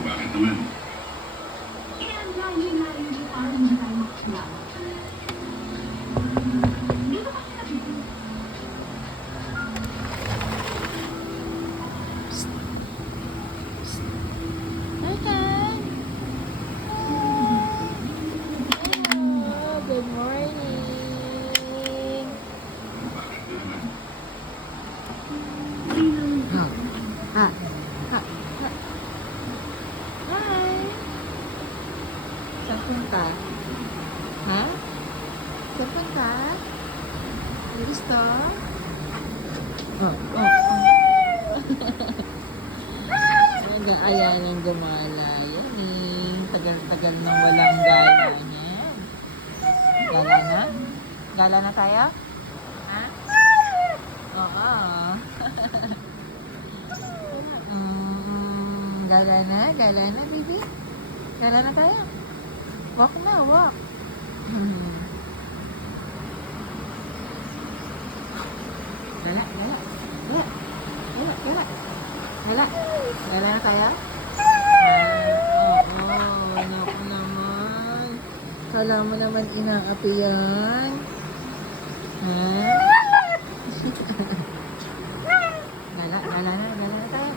Bakit naman? Eh, ang layo-layo niyo parang hindi tayo makakilala. Dito kasi kami. Nathan! Hello! Good morning! Bakit naman? Ha? Ha? Ha? Ha? Hi! Saan punta? Ha? Saan punta? May gusto? Oh, oh, oh. Ayan ang gumala. Yan eh. Tagal-tagal nang walang gala niya. Gala na? Gala na tayo? Ha? Oo. Gala na? Gala na, baby? Gala na tayo? Walk na, walk. Gala, gala. Gala. Gala, gala. Gala. Gala na tayo? Oo. Naku naman. Kala mo naman inaapi yan. Ha? Gala, gala na. Gala na tayo.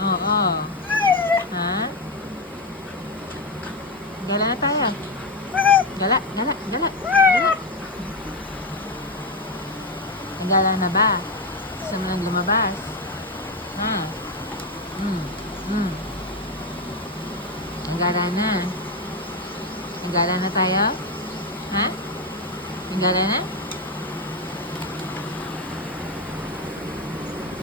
Oo. Ha? Gala na tayo. Gala, gala, gala. Gala. Gala na ba? Gusto mo nang lumabas? Ha? Ang gala na. Ang gala na tayo? Ha? Ang gala na?